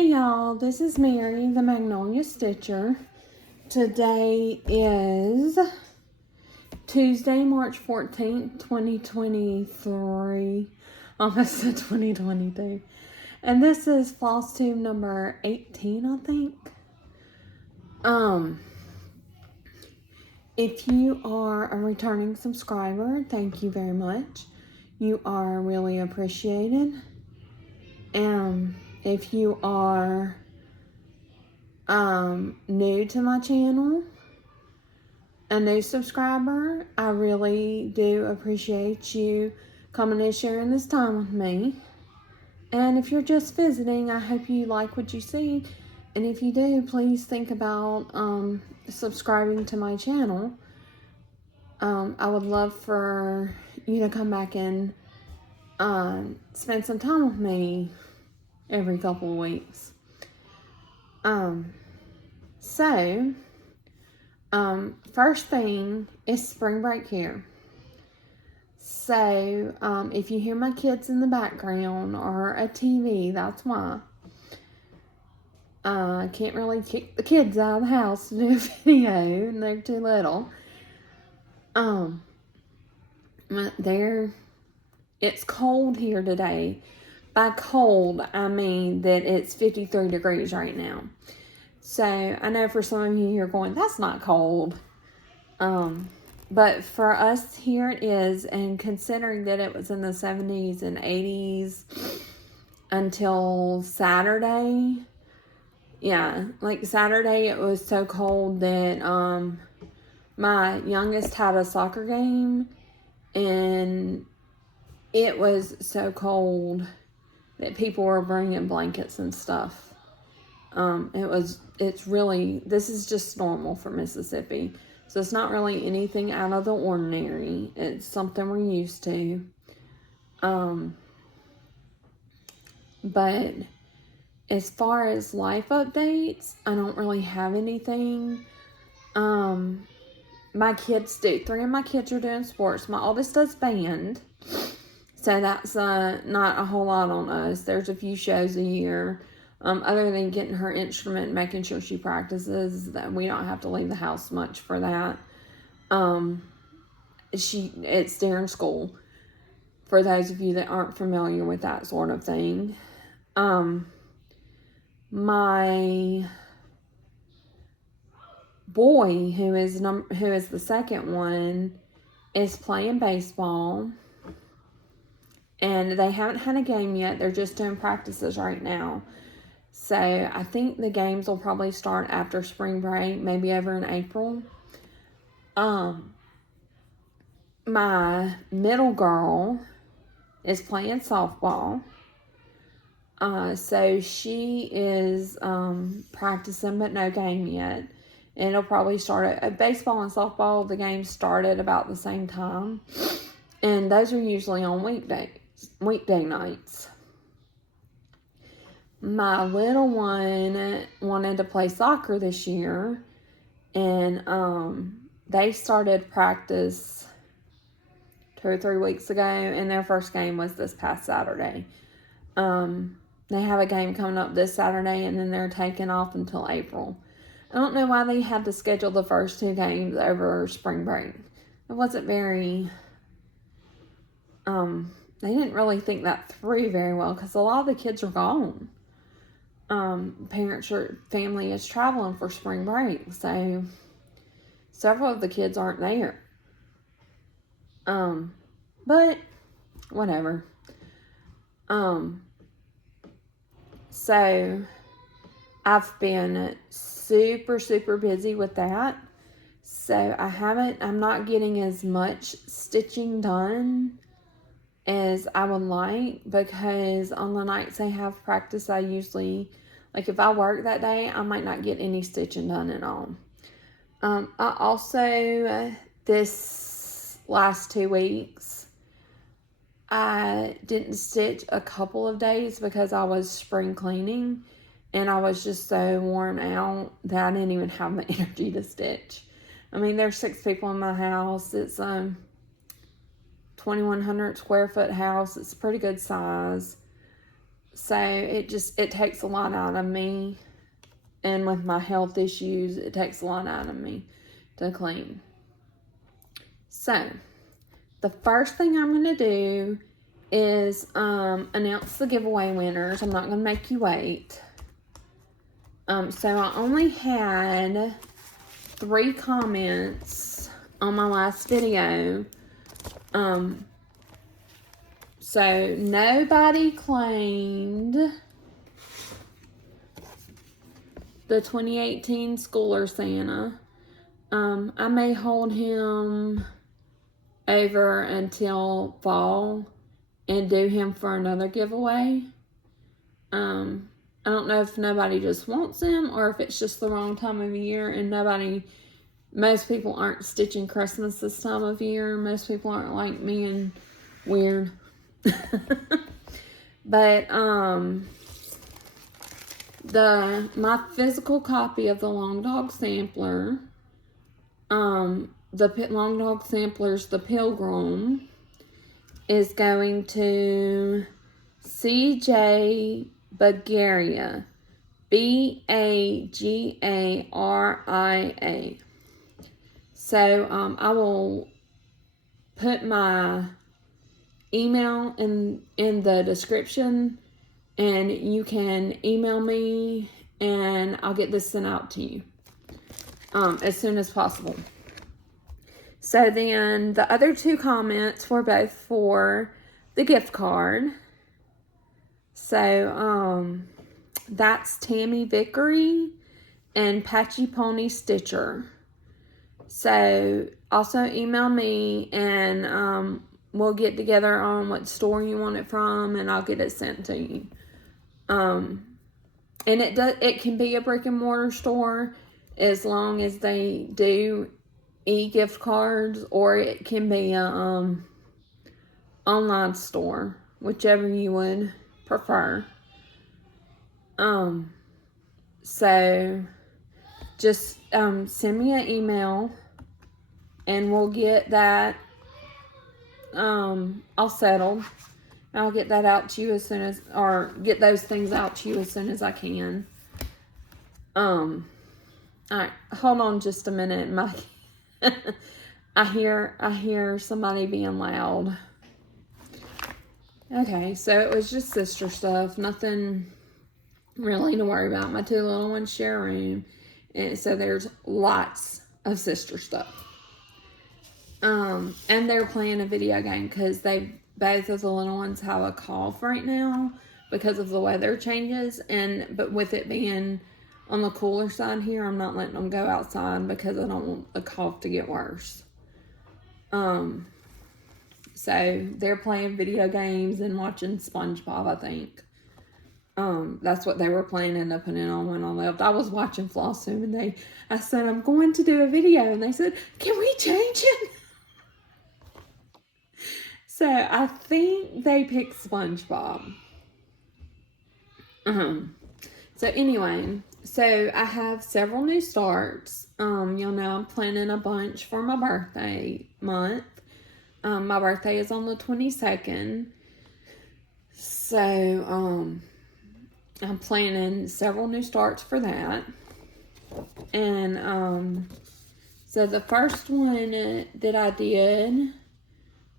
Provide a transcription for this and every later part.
Hey y'all, this is Mary, the Magnolia Stitcher. Today is Tuesday, March 14th, 2023. Almost said 2022. And this is Flosstube number 18, I think. If you are a returning subscriber, thank you very much. You are really appreciated. If you are new to my channel, a new subscriber, I really do appreciate you coming and sharing this time with me. And if you're just visiting, I hope you like what you see. And if you do, please think about subscribing to my channel. I would love for you to come back and spend some time with me every couple of weeks. First thing is spring break here. So, if you hear my kids in the background or a TV, that's why. I can't really kick the kids out of the house to do a video, and they're too little. It's cold here today. By cold, I mean that it's 53 degrees right now. So, I know for some of you, you're going, that's not cold. But for us here it is, and considering that it was in the 70s and 80s until Saturday. Yeah, like Saturday it was so cold that my youngest had a soccer game, and it was so cold that people were bringing blankets and stuff. This is just normal for Mississippi. So it's not really anything out of the ordinary. It's something we're used to. But as far as life updates, I don't really have anything. My kids do. 3 of my kids are doing sports. My oldest does band. So that's not a whole lot on us. There's a few shows a year. Other than getting her instrument and making sure she practices, that we don't have to leave the house much for that. It's during school, for those of you that aren't familiar with that sort of thing. My boy, who is the second one, is playing baseball. And they haven't had a game yet. They're just doing practices right now. So I think the games will probably start after spring break, maybe over in April. My middle girl is playing softball. So she is practicing, but no game yet. And it'll probably start at baseball and softball. The games start at about the same time. And those are usually on weekday nights. My little one wanted to play soccer this year, and they started practice 2 or 3 weeks ago, and their first game was this past Saturday. They have a game coming up this Saturday, and then they're taking off until April. I don't know why they had to schedule the first 2 games over spring break. It wasn't very... they didn't really think that through very well, because a lot of the kids are gone. Family is traveling for spring break, so several of the kids aren't there. But whatever. So I've been super busy with that. So I'm not getting as much stitching done as I would like, because on the nights I have practice, I usually, like if I work that day, I might not get any stitching done at all. I also, this last 2 weeks, I didn't stitch a couple of days because I was spring cleaning, and I was just so worn out that I didn't even have the energy to stitch. I mean, there's 6 people in my house. It's 2,100 square foot house. It's a pretty good size. So it takes a lot out of me. And with my health issues, it takes a lot out of me to clean. So, the first thing I'm going to do is announce the giveaway winners. I'm not going to make you wait. So I only had 3 comments on my last video. So nobody claimed the 2018 Schooler Santa. I may hold him over until fall and do him for another giveaway. I don't know if nobody just wants him or if it's just the wrong time of year and most people aren't stitching Christmas this time of year. Most people aren't like me and weird. But, my physical copy of the Long Dog Sampler, the Long Dog Sampler's The Pilgrim, is going to CJ Bagaria, Bagaria. So, I will put my email in the description, and you can email me, and I'll get this sent out to you as soon as possible. So then the other 2 comments were both for the gift card. So that's Tammy Vickery and Patchy Pony Stitcher. So also email me, and we'll get together on what store you want it from, and I'll get it sent to you. And it can be a brick and mortar store as long as they do e-gift cards, or it can be a online store, whichever you would prefer. So just send me an email, and we'll get that all settled. I'll get that out to you as soon as, or get those things out to you as soon as I can. Alright, hold on just a minute. I hear somebody being loud. Okay, so it was just sister stuff. Nothing really to worry about. My 2 little ones share a room. And so there's lots of sister stuff. And they're playing a video game because both of the little ones have a cough right now because of the weather changes. But with it being on the cooler side here, I'm not letting them go outside because I don't want the cough to get worse. So they're playing video games and watching SpongeBob, I think. That's what they were planning to put in on when I left. I was watching Flosstube, and I said, I'm going to do a video, and they said, can we change it? So I think they picked SpongeBob. So anyway, so I have several new starts. You'll know I'm planning a bunch for my birthday month. My birthday is on the 22nd. So, I'm planning several new starts for that. And, so the first one that I did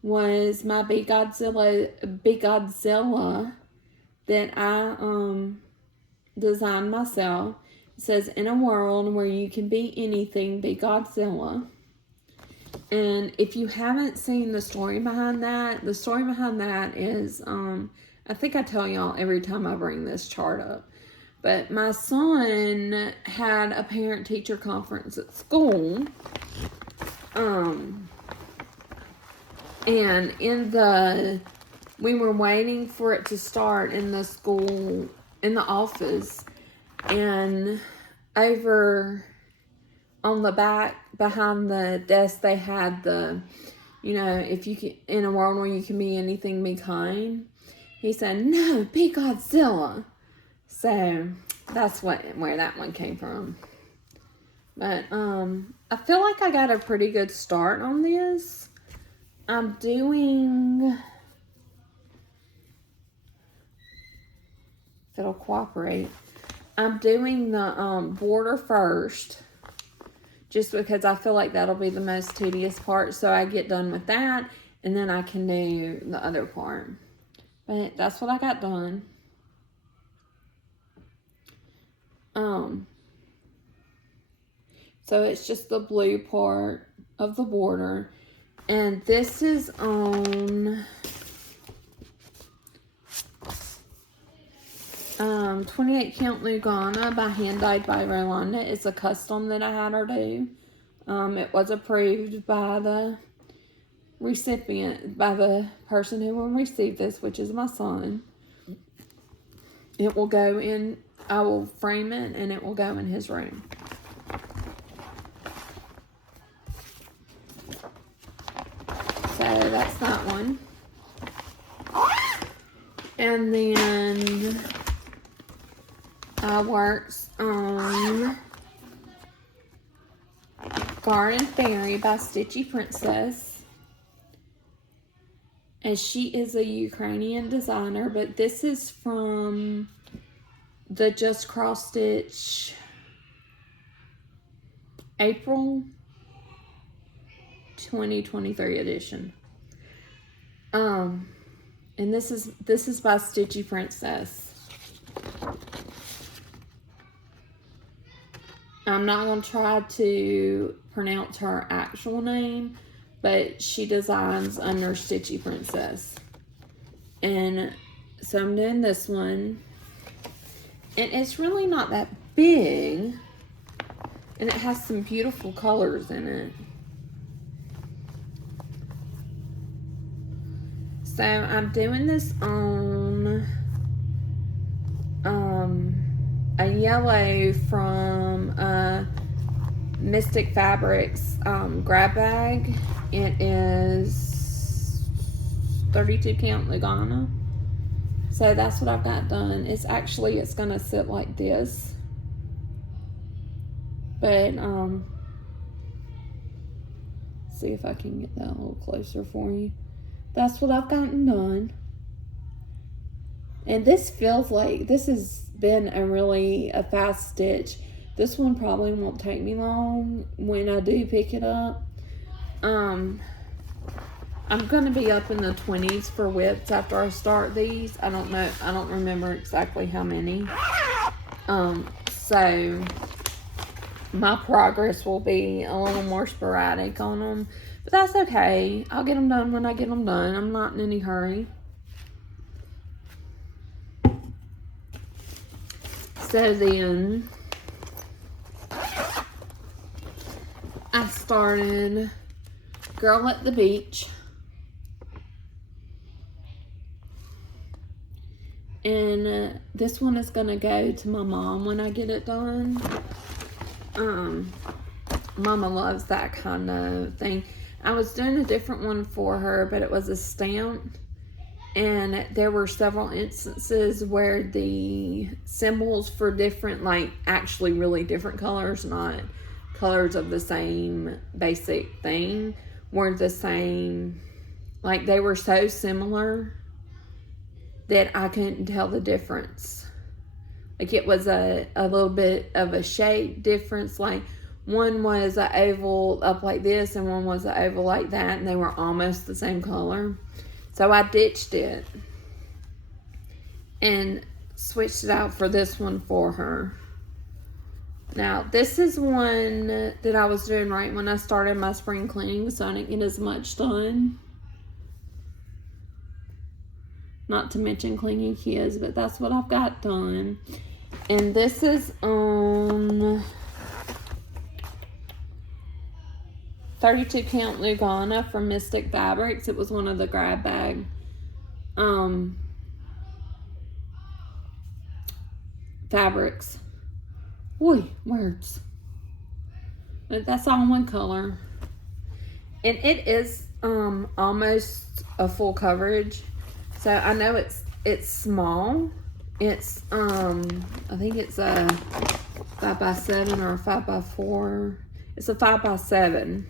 was my Big Godzilla that I, designed myself. It says, in a world where you can be anything, be Godzilla. And if you haven't seen the story behind that, the story behind that is, I think I tell y'all every time I bring this chart up, but my son had a parent-teacher conference at school, and we were waiting for it to start in the school, in the office, and over on the back behind the desk they had the, if you can, in a world where you can be anything, be kind. He said, no, be Godzilla. So that's where that one came from. But I feel like I got a pretty good start on this. I'm doing if it'll cooperate. I'm doing the border first, just because I feel like that'll be the most tedious part. So I get done with that, and then I can do the other part. But that's what I got done. So it's just the blue part of the border. And this is on 28 Count Lugana by Hand Dyed by Rolanda. It's a custom that I had her do. It was approved by the recipient, by the person who will receive this, which is my son. It will go in, I will frame it, and it will go in his room. So that's that one. And then I worked on Garden Fairy by Stitchy Princess. And she is a Ukrainian designer, but this is from the Just Cross Stitch April 2023 edition. And this is by Stitchy Princess. I'm not going to try to pronounce her actual name, but she designs under Stitchy Princess. And so I'm doing this one. And it's really not that big. And it has some beautiful colors in it. So I'm doing this on a yellow from Mystic Fabrics grab bag. It is 32 Count Lugana. So that's what I've got done. It's gonna sit like this. But see if I can get that a little closer for you. That's what I've gotten done. And this feels like this has been a fast stitch. This one probably won't take me long when I do pick it up. I'm gonna be up in the 20s for widths after I start these. I don't know, I don't remember exactly how many. So my progress will be a little more sporadic on them, but that's okay. I'll get them done when I get them done. I'm not in any hurry. So then I started Girl at the Beach. And this one is going to go to my mom when I get it done. Mama loves that kind of thing. I was doing a different one for her, but it was a stamp. And there were several instances where the symbols for different, like actually really different colors, not colors of the same basic thing, were the same. Like they were so similar that I couldn't tell the difference. Like it was a little bit of a shape difference. Like one was an oval up like this and one was an oval like that, and they were almost the same color. So I ditched it and switched it out for this one for her. Now, this is one that I was doing right when I started my spring cleaning, so I didn't get as much done. Not to mention cleaning kids, but that's what I've got done. And this is on 32 Count Lugana from Mystic Fabrics. It was one of the grab bag fabrics. Boy, words. But that's all one color. And it is almost a full coverage. So I know it's small. It's I think it's a 5x7 or a 5x4. It's a 5x7.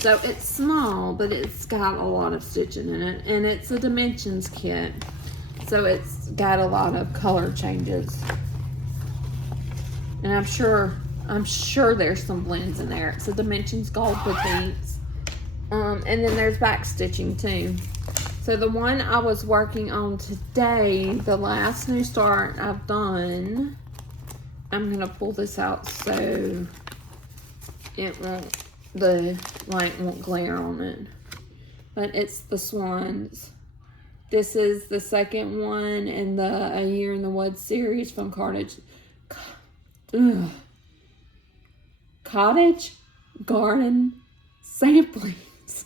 So it's small, but it's got a lot of stitching in it, and it's a dimensions kit. So it's got a lot of color changes. And I'm sure there's some blends in there. It's a Dimensions Gold Petites. And then there's back stitching too. So the one I was working on today, the last new start I've done, I'm gonna pull this out so the light won't glare on it. But it's the Swans. This is the second one in the A Year in the Woods series from Cottage Garden Samplings.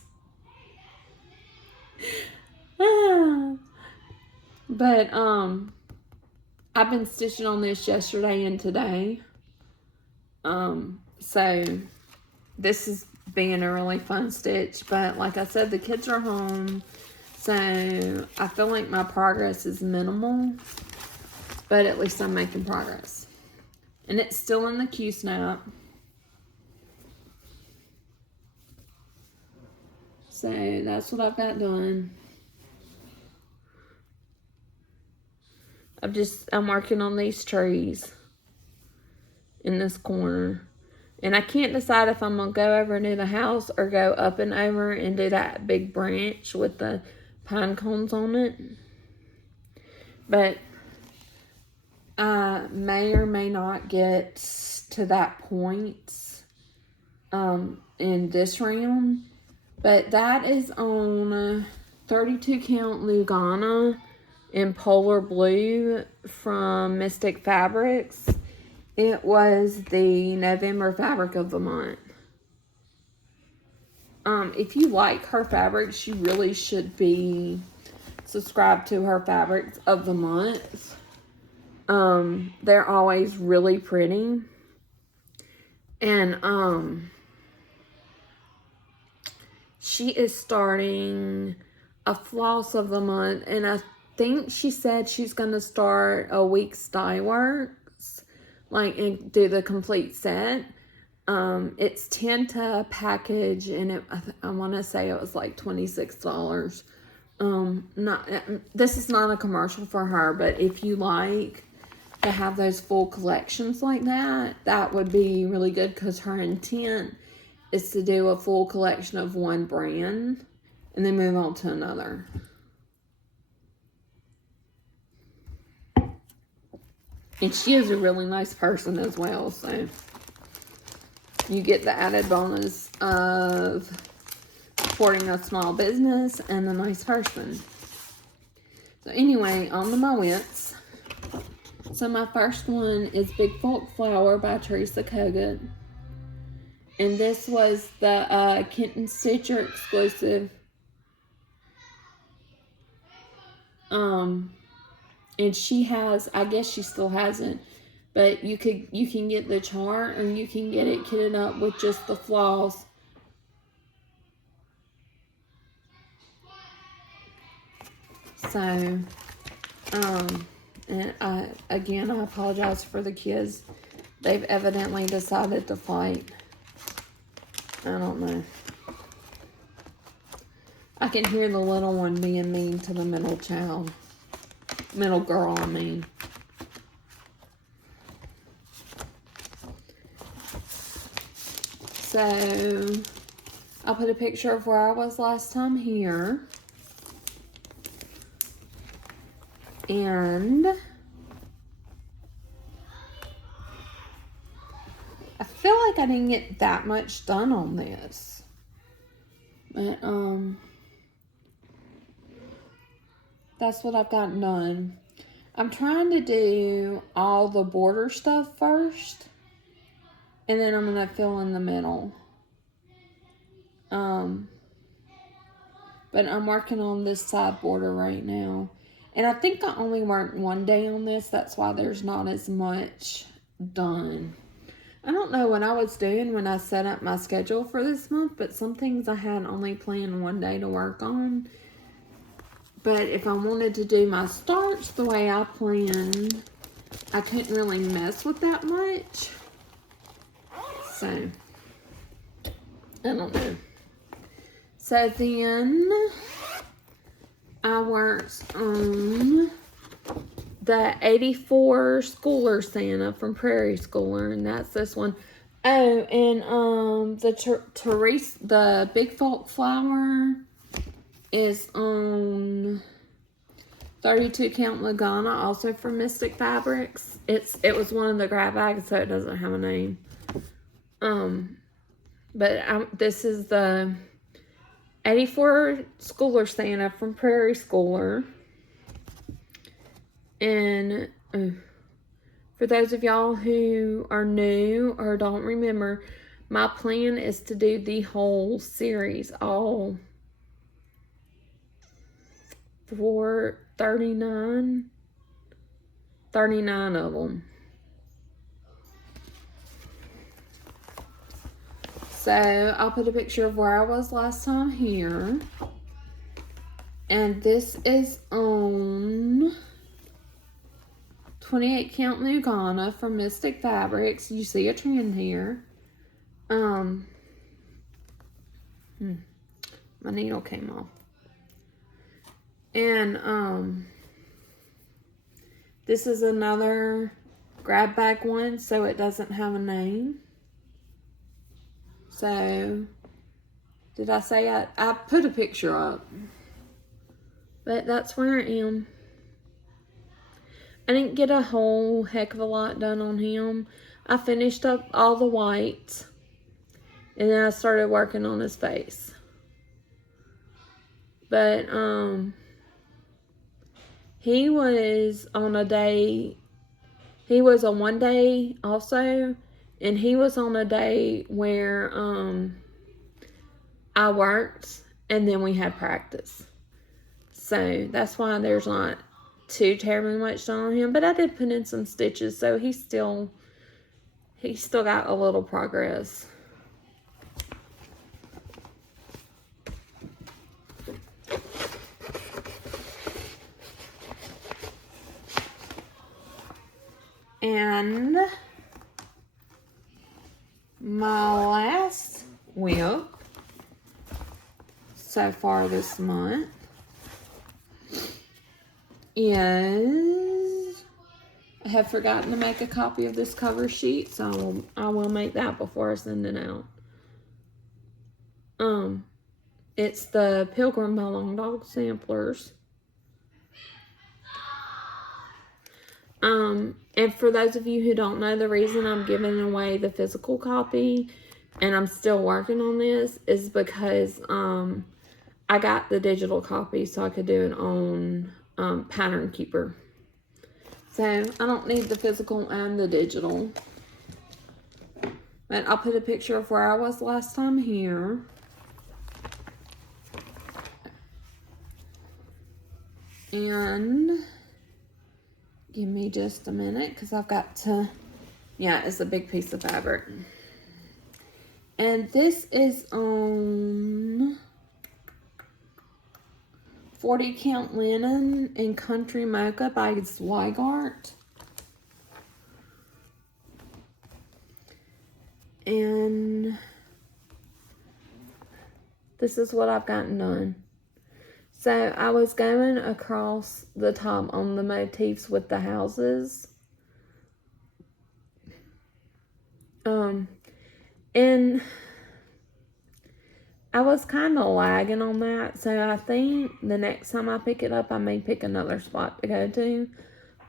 But I've been stitching on this yesterday and today. So this is being a really fun stitch, but like I said, the kids are home, so I feel like my progress is minimal, but at least I'm making progress. And it's still in the Q-snap. So that's what I've got done. I'm working on these trees in this corner. And I can't decide if I'm going to go over and do the house or go up and over and do that big branch with the pine cones on it. But I may or may not get to that point in this round. But that is on 32 count Lugana in Polar Blue from Mystic Fabrics. It was the November fabric of the month. If you like her fabrics, you really should be subscribed to her fabrics of the month. They're always really pretty. And she is starting a floss of the month, and I think she said she's going to start a week's dye works, like, and do the complete set. It's 10 to package, and I want to say it was like $26. This is not a commercial for her, but if you like to have those full collections like that, that would be really good, because her intent is to do a full collection of one brand and then move on to another. And she is a really nice person as well, so you get the added bonus of supporting a small business and a nice person. So anyway, on the Mowits. So my first one is Big Folk Flower by Teresa Kogut. And this was the Kenton Stitcher exclusive. And she has, I guess she still hasn't, but you can get the chart, or you can get it kitted up with just the floss. So, and I apologize for the kids. They've evidently decided to fight. I don't know. I can hear the little one being mean to the middle child. Middle girl, I mean. So, I'll put a picture of where I was last time here. And I feel like I didn't get that much done on this. But, that's what I've gotten done. I'm trying to do all the border stuff first, and then I'm going to fill in the middle. But I'm working on this side border right now. And I think I only worked one day on this. That's why there's not as much done. I don't know what I was doing when I set up my schedule for this month, but some things I had only planned one day to work on. But if I wanted to do my starts the way I planned, I couldn't really mess with that much. So, I don't know. So then, I worked on the 84 Schooler Santa from Prairie Schooler, and that's this one. Oh, and the Big Folk Flower is on 32 count Lagana, also from Mystic Fabrics. It was one of the grab bags, so it doesn't have a name. This is the 84 Schooler Santa from Prairie Schooler. And for those of y'all who are new or don't remember, my plan is to do the whole series, all for 39 of them. So I'll put a picture of where I was last time here. And this is on 28 count Lugana from Mystic Fabrics. You see a trend here. My needle came off. And this is another grab bag one, so it doesn't have a name. So, did I say I put a picture up? But that's where I am. I didn't get a whole heck of a lot done on him. I finished up all the whites. And then I started working on his face. But, he was on a day, he was on one day also, and he was on a day where, I worked, and then we had practice. So, that's why there's not too terribly much done on him, but I did put in some stitches, so he's still got a little progress. And my last wheel so far this month is, I have forgotten to make a copy of this cover sheet, so I will make that before I send it out. It's the Pilgrim by Long Dog Samplers. And for those of you who don't know, the reason I'm giving away the physical copy and I'm still working on this is because I got the digital copy so I could do it on Pattern Keeper. So I don't need the physical and the digital. But I'll put a picture of where I was last time here. And give me just a minute because I've got to, yeah, it's a big piece of fabric. And this is on 40 count linen in Country Mocha by Zweigart. And this is what I've gotten done. So I was going across the top on the motifs with the houses. And I was kind of lagging on that. So I think the next time I pick it up, I may pick another spot to go to.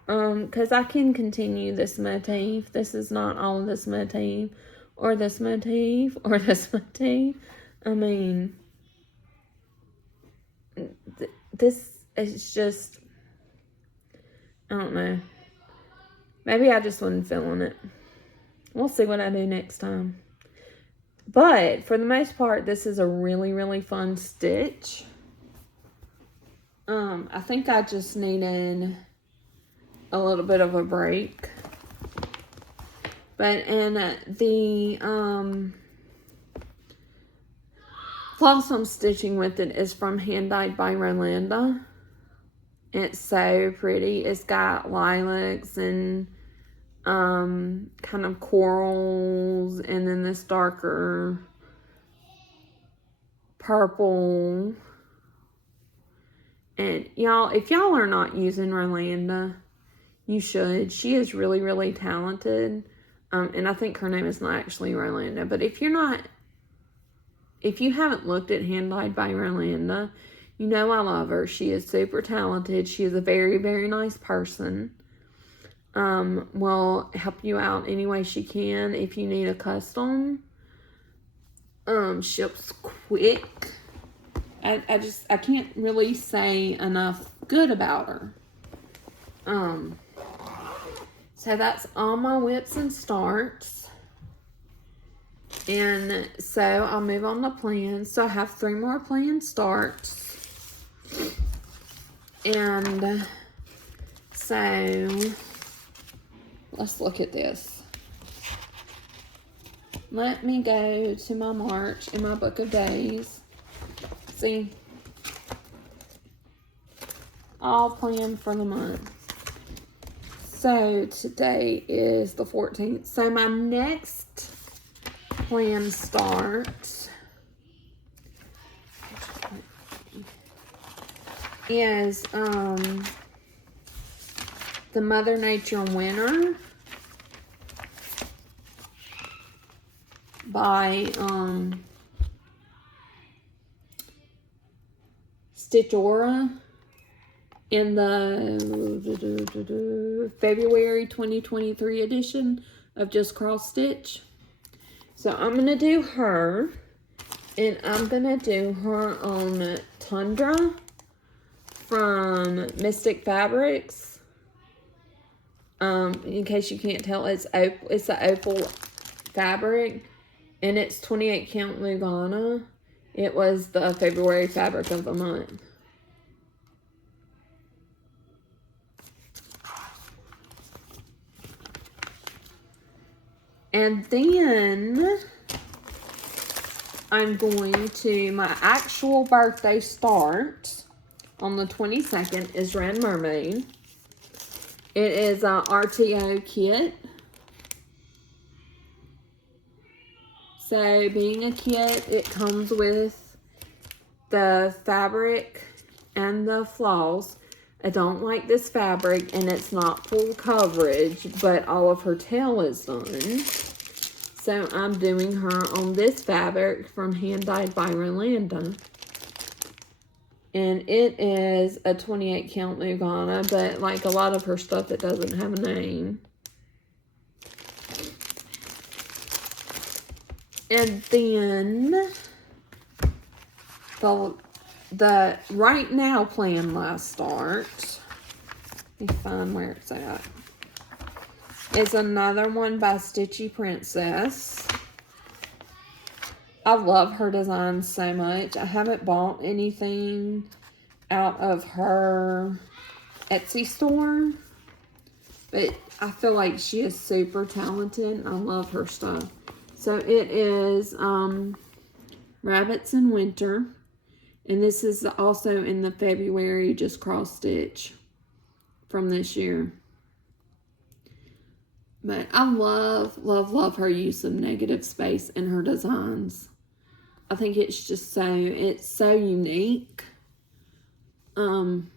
Because I can continue this motif. This is not all of this motif. Or this motif. Or this motif. I mean, this is just, I don't know. Maybe I just wasn't feeling it. We'll see what I do next time. But for the most part, this is a really, really fun stitch. I think I just needed a little bit of a break. But in the floss I'm stitching with it is from Hand Dyed by Rolanda. It's so pretty. It's got lilacs and kind of corals, and then this darker purple. And y'all, if y'all are not using Rolanda, you should. She is really, really talented. And I think her name is not actually Rolanda. But if you haven't looked at Hand Dyed by Rolanda, you know I love her. She is super talented. She is a very, very nice person. Will help you out any way she can. If you need a custom, ships quick. I can't really say enough good about her. So that's all my whips and starts. And so I'll move on to plans. So I have 3 more planned starts. And so let's look at this. Let me go to my March in my book of days. See, all planned for the month. So today is the 14th. So my next plan start is the Mother Nature Winter by Stitchora in the February 2023 edition of Just Cross Stitch. So I'm going to do her, and I'm going to do her on Tundra from Mystic Fabrics. In case you can't tell, it's an opal fabric, and it's 28 count Lugana. It was the February fabric of the month. And then I'm going to, my actual birthday start on the 22nd is Red Mermaid. It is a RTO kit. So being a kit, it comes with the fabric and the floss. I don't like this fabric, and it's not full coverage, but all of her tail is done. So I'm doing her on this fabric from Hand Dyed by Rolanda. And it is a 28 count Lugana, but like a lot of her stuff, it doesn't have a name. And then the right now plan last start. Let me find where it's at. It's another one by Stitchy Princess. I love her design so much. I haven't bought anything out of her Etsy store, but I feel like she is super talented, and I love her stuff. So it is Rabbits in Winter, and this is also in the February Just Cross Stitch from this year. But I love, love, love her use of negative space in her designs. I think it's just it's so unique. And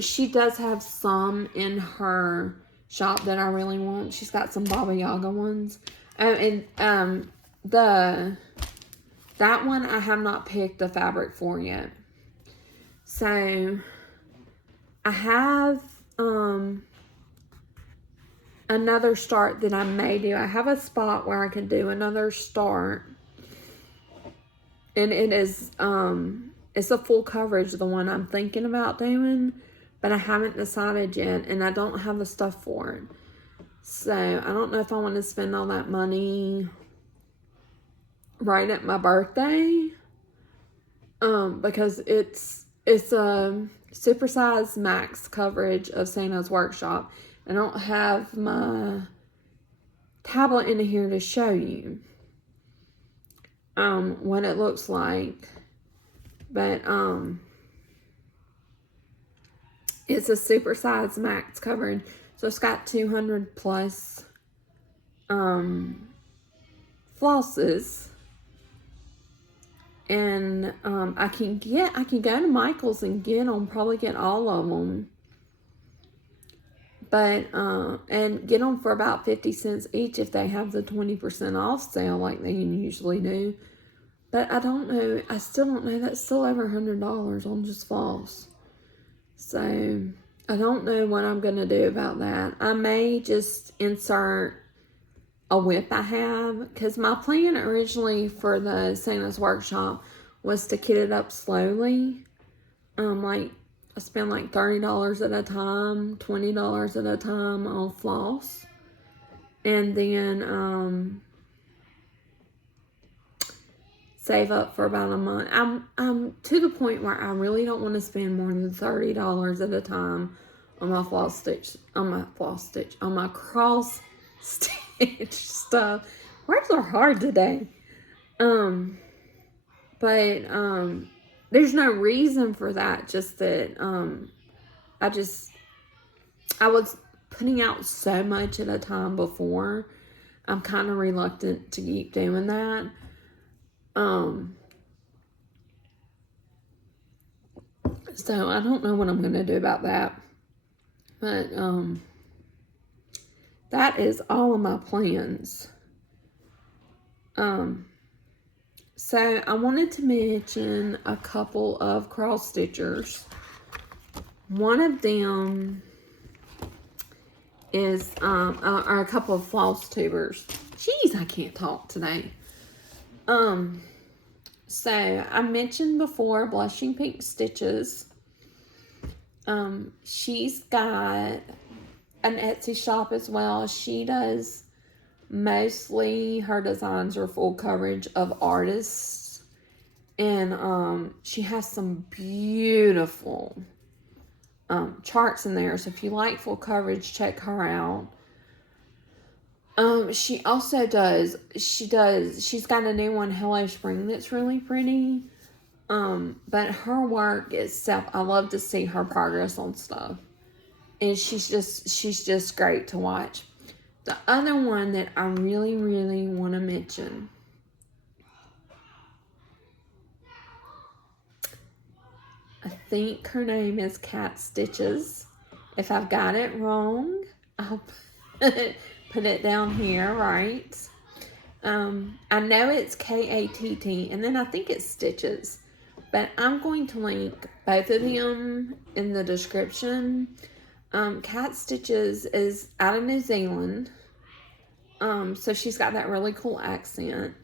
she does have some in her shop that I really want. She's got some Baba Yaga ones. That one I have not picked the fabric for yet. So I have another start that I may do. I have a spot where I can do another start, and it is it's a full coverage, the one I'm thinking about doing, but I haven't decided yet, and I don't have the stuff for it. So I don't know if I want to spend all that money right at my birthday, because it's a supersized max coverage of Santa's Workshop. I don't have my tablet in here to show you what it looks like, but it's a supersized max coverage, so it's got 200 plus flosses, And I can go to Michael's and probably get all of them. But, and get them for about 50 cents each if they have the 20% off sale like they usually do. But I don't know, I still don't know, that's still over $100 on just floss. So, I don't know what I'm going to do about that. I may just insert a whip I have, because my plan originally for the Santa's Workshop was to kit it up slowly. Like, I spend like $30 at a time, $20 at a time on floss. And then, save up for about a month. I'm to the point where I really don't want to spend more than $30 at a time on my cross stitch stuff. Words are hard today. But there's no reason for that. Just that I was putting out so much at a time before. I'm kind of reluctant to keep doing that. So I don't know what I'm going to do about that. But, that is all of my plans. So I wanted to mention a couple of cross stitchers. One of them is, are a couple of floss tubers. Jeez, I can't talk today. So I mentioned before Blushing Pink Stitches. She's got an Etsy shop as well. She does mostly, her designs are full coverage of artists. And she has some beautiful charts in there. So if you like full coverage, check her out. She also does, she's got a new one, Hello Spring, that's really pretty. But her work itself, I love to see her progress on stuff. And she's just great to watch. The other one that I really, really want to mention, I think her name is Cat Stitches. If I've got it wrong, I'll put it down here, right? I know it's K-A-T-T, and then I think it's Stitches. But I'm going to link both of them in the description. Cat Stitches is out of New Zealand. So she's got that really cool accent,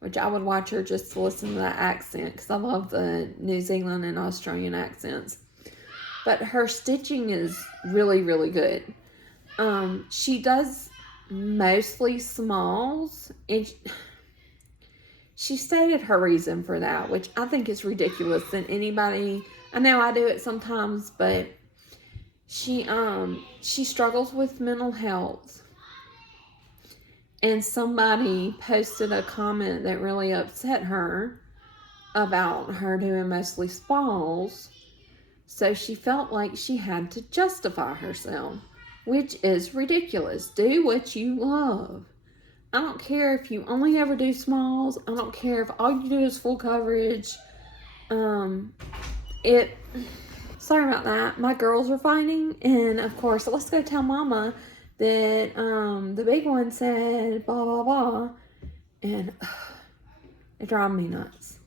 which I would watch her just to listen to that accent, because I love the New Zealand and Australian accents. But her stitching is really, really good. She does mostly smalls, and she stated her reason for that, which I think is ridiculous. Than anybody, I know I do it sometimes, but she struggles with mental health, and somebody posted a comment that really upset her about her doing mostly smalls, so she felt like she had to justify herself, which is ridiculous. Do what you love. I don't care if you only ever do smalls. I don't care if all you do is full coverage. Sorry about that. My girls are fighting, and of course, let's go tell Mama that the big one said blah blah blah, and it drives me nuts.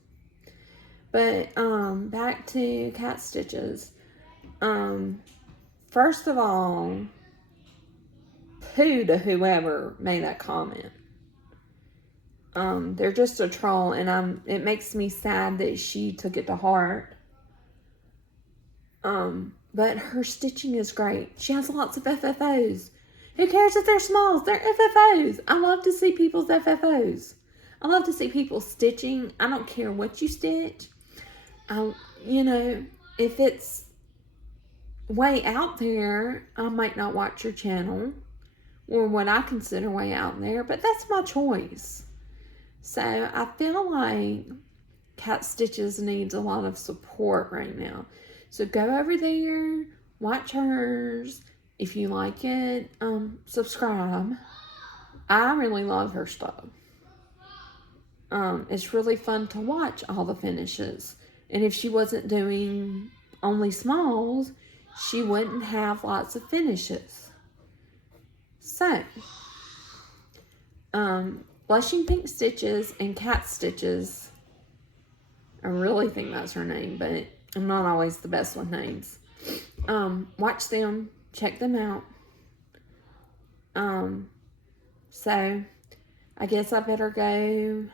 But back to Cat Stitches. First of all, poo to whoever made that comment. They're just a troll, and it makes me sad that she took it to heart. But her stitching is great. She has lots of FFOs. Who cares if they're smalls? They're FFOs. I love to see people's FFOs. I love to see people stitching. I don't care what you stitch. If it's way out there, I might not watch your channel, or what I consider way out there, but that's my choice. So I feel like Cat Stitches needs a lot of support right now. So go over there, watch hers. If you like it, subscribe. I really love her stuff. It's really fun to watch all the finishes. And if she wasn't doing only smalls, she wouldn't have lots of finishes. So, Blushing Pink Stitches and Cat Stitches, I really think that's her name, but I'm not always the best with names. Watch them, check them out. So I guess I better go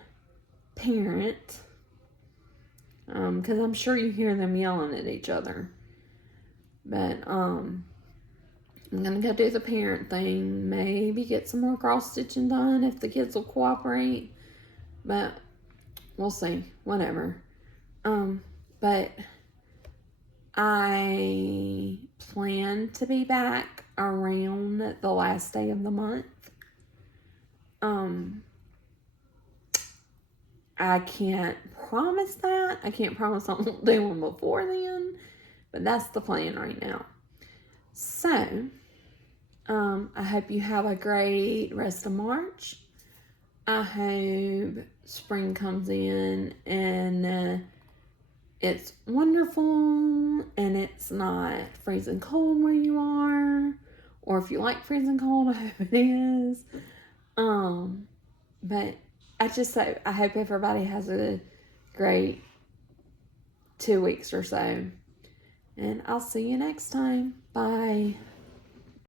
parent, because I'm sure you hear them yelling at each other. But I'm gonna go do the parent thing, maybe get some more cross stitching done if the kids will cooperate, but we'll see, whatever. But I plan to be back around the last day of the month. I can't promise that. I can't promise I won't do them before then, but that's the plan right now. So, I hope you have a great rest of March. I hope spring comes in and it's wonderful and it's not freezing cold where you are. Or if you like freezing cold, I hope it is. But I hope everybody has a great 2 weeks or so. And I'll see you next time. Bye.